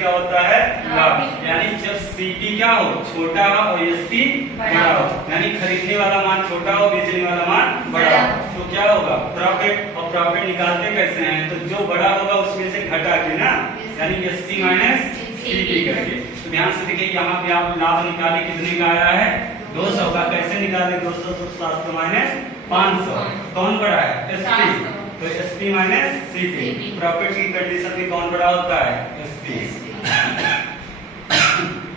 क्या होता है? लाभ। यानी जब सीपी क्या हो? छोटा हो और एसपी बड़ा हो, यानी खरीदने वाला मान छोटा हो, बेचने वाला मान बड़ा हो, तो क्या होगा? प्रॉफिट। और प्रॉफिट निकालते कैसे हैं? तो जो बड़ा होगा उसमें से घटा के ना, यानी एसपी माइनस सीपी करके। तो ध्यान से देखिए, यहाँ पे आप लाभ निकाले, कितने का आया है? 200 का। कैसे निकाले? 200 तो 700 माइनस 500, कौन बड़ा है? एसपी। तो एसपी माइनस सीपी। प्रॉफिट की कंडीशन में कौन बड़ा होता है? एसपी।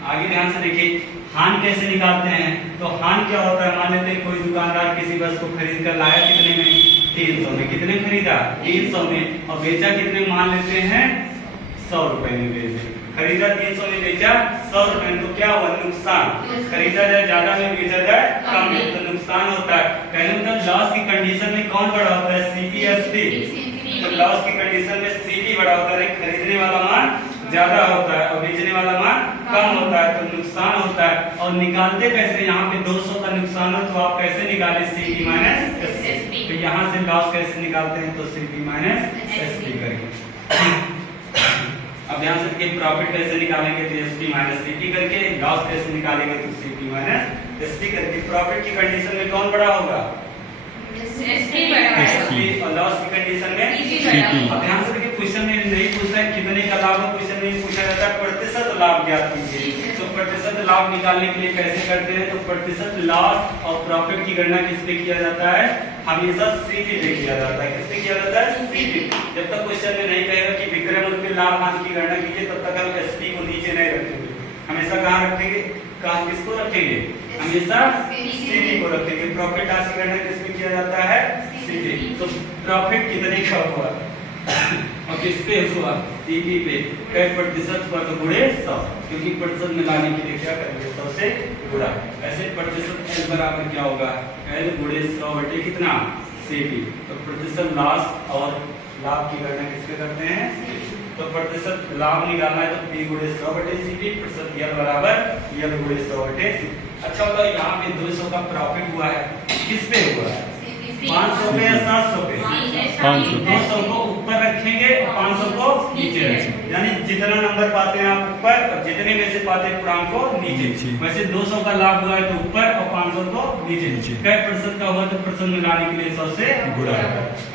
आगे ध्यान से देखिए, हान कैसे निकालते हैं? तो हान क्या होता है? मान लेते हैं कोई दुकानदार किसी वस्तु को खरीद कर लाया, कितने में? 300 में। कितने खरीदा? 300 में। और बेचा कितने? मान लेते हैं 100 रुपए में बेचे। खरीदा 300 में, बेचा 100 रुपए में, तो क्या हुआ? नुकसान। खरीदा जाए ज्यादा में, बेचा जाए कम में, तो नुकसान होता है। कहने मतलब लॉस की कंडीशन में कौन बड़ा होता है? CP SP. तो लॉस की कंडीशन में सीपी बड़ा होता है, खरीदने वाला मान ज्यादा होता है और बेचने वाला मान कम होता है, तो नुकसान होता है। और निकालते कैसे? यहाँ पे 200 का नुकसान हो तो आप कैसे निकाले? CP minus SP. तो यहाँ से लॉस कैसे निकालते हैं? तो सीपी माइनस एसपी करके। अब ध्यान से देखिए, प्रॉफिट कैसे निकालेंगे? तो एसपी माइनस सीपी करके। लॉस कैसे निकालेंगे? तो सीपी माइनस एसपी करके। प्रॉफिट की कंडीशन में कौन बड़ा होगा? एसपी बड़ा होगा। और लॉस की कंडीशन में सीपी। अब ध्यान से देखिए, क्वेश्चन में नहीं पूछता है कितने का लाभ हो, क्वेश्चन में पूछा जाता है प्रतिशत लाभ ज्ञात कीजिए। तो प्रतिशत लाभ निकालने के लिए कैसे करते हैं? तो प्रतिशत लॉस और प्रॉफिट की गणना किस पे किया जाता है? हमेशा सीपी पे किया जाता है। किस पे किया जाता है? सीपी। जब तक क्वेश्चन में नहीं कहेगा कि विक्रय मूल्य पे लाभ हानि की गणना कीजिए, तब तक हम एसपी को नीचे नहीं रखेंगे। हमेशा कहाँ रखेंगे? कहाँ, किसको रखेंगे? हमेशा सीपी को रखेंगे। प्रॉफिट लॉस की गणना किस पे किया जाता है? सीपी। तो प्रॉफिट कितने का हुआ और किस पे हुआ? सीपी पे। कई प्रतिशत पर तो गुणे 100, क्योंकि प्रतिशत मिलाने के लिए क्या करेंगे? 100 से गुणा। ऐसे प्रतिशत एल बराबर क्या होगा? एल गुणे 100 बटे कितना? सीपी। तो प्रतिशत लॉस और लाभ की गणना किसके करते हैं? तो प्रतिशत लाभ निकालना है तो पी गुणे 100 बटे सीपी। प्रतिशत यल बराबर यल गुणे 100 बटे सीपी। अच्छा होता है, यहाँ पे 200 का प्रॉफिट हुआ है, किस पे हुआ है? 500 पे या 700 पे? 500। 200 को ऊपर रखेंगे और 500 को नीचे रखेंगे, यानी जितना नंबर पाते हैं आप ऊपर और जितने में से पाते हैं पूर्णांक को नीचे। वैसे 200 का लाभ हुआ है तो ऊपर और 500 को नीचे। कई प्रतिशत का हुआ तो प्रतिशत मिलाने के लिए 100 से गुणा।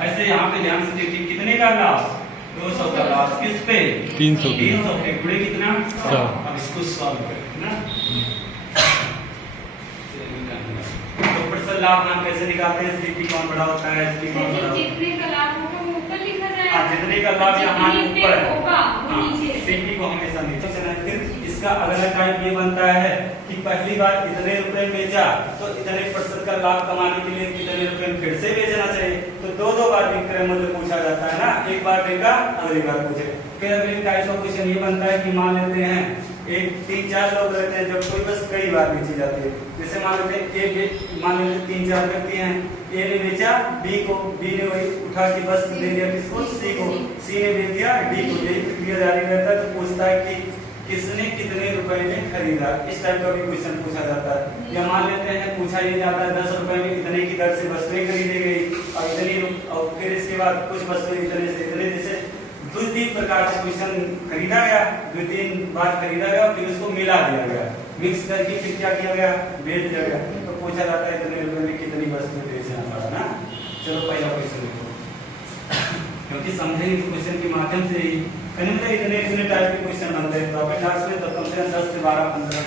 ऐसे यहाँ पे ध्यान से देखिए, कितने का लाभ? 200 का लाभ। किस पे? 300 पे। गुणे कितना? 100। अब इसको सॉल्व करें ना। लाभ मान कैसे निकालते हैं? सीपी कौन बड़ा होता है? एसपी कौन बड़ा होता है? जितने का लाभ होगा वो ऊपर लिखा जाएगा। जितने का लाभ यहाँ ऊपर होगा वो नीचे। सीपी को हमेशा नीचे चलना। फिर इसका अगला टाइप ये बनता है कि पहली बार इतने रुपए बेचा तो इतने प्रतिशत का लाभ कमाने के लिए कितने रुपए फिर से बेचना चाहिए। तो दो बार विक्रय मूल्य पूछा जाता है ना, एक बार देगा अगली बार पूछे। फिर अगली टाइप ऑफ क्वेश्चन ये बनता है कि मान लेते हैं एक 3-4 लोग रहते हैं, जब कोई बस कई बार बेची जाती है। जैसे मान लेते हैं मान लेते 3-4 व्यक्ति हैं, ए ने बेचा बी को, बी ने वही उठा के बस दे दिया किसको? सी को, सी ने बेच दिया डी को। यही प्रक्रिया जारी रहता है। तो पूछता है कि किसने कितने रुपए में खरीदा। इस टाइप का भी क्वेश्चन पूछा जाता है। या मान लेते हैं पूछा ये जाता है 10 रुपए में इतने की दर से वस्तुएं खरीदी गई और इतनी, और फिर इसके बाद कुछ वस्तुएं इतने से इतने, जैसे 2-3 प्रकार से क्वेश्चन खरीदा गया, 2-3 बार खरीदा गया, फिर उसको मिला दिया गया, मिक्स करके फिर क्या किया गया? बेच दिया गया। तो पूछा जाता है इतने रुपए में कितनी वस्तु बेचना पड़ा ना। चलो पहला क्वेश्चन देखो, क्योंकि समझेंगे क्वेश्चन के माध्यम से ही। इतने टाइप के क्वेश्चन बनते हैं प्रॉफिट लॉस में, तो कम से कम 10 से 12-15